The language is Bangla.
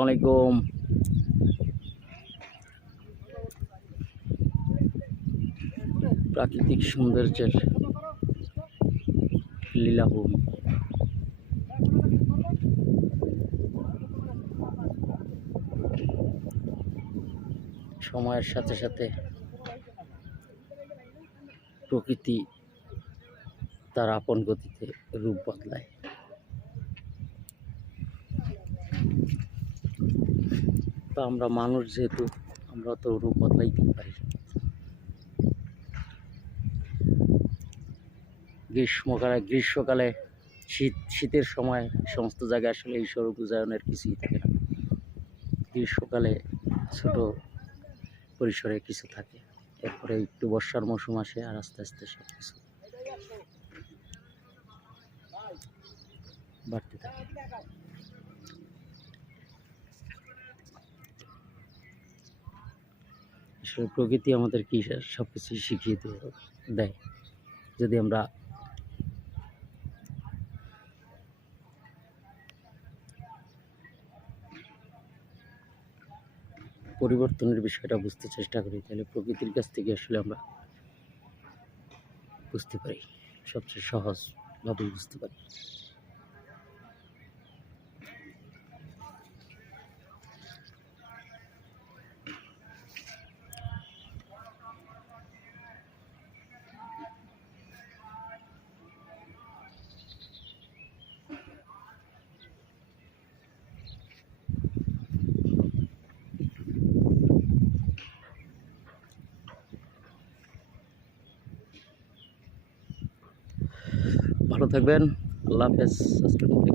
আলাইকুম প্রাকৃতিক সৌন্দর্যের লীলাভূমি সময়ের সাথে সাথে প্রকৃতি তার আপন গতিতে রূপ বদলায়। তো আমরা মানুষ যেহেতু, আমরা তো রূপ বদলাইতেই পারি। গ্রীষ্মকালে গ্রীষ্মকালে শীত, শীতের সময় সমস্ত জায়গায় আসলে এই সৌর পূজায়নের কিছুই থাকে না। গ্রীষ্মকালে ছোট পরিসরে কিছু থাকে, এরপরে একটু বর্ষার মৌসুম আসে আর আস্তে আস্তে সব কিছু বাড়তে থাকে। আসলে প্রকৃতি আমাদের কি সব কিছু শিখিয়ে দিয়ে- যদি আমরা পরিবর্তনের বিষয়টা বুঝতে চেষ্টা করি, তাহলে প্রকৃতির কাছ থেকে আসলে আমরা বুঝতে পারি। সবচেয়ে সহজভাবেই বুঝতে পারি। ভালো থাকবেন। আল্লাহ হাফেজ। আজকের মতো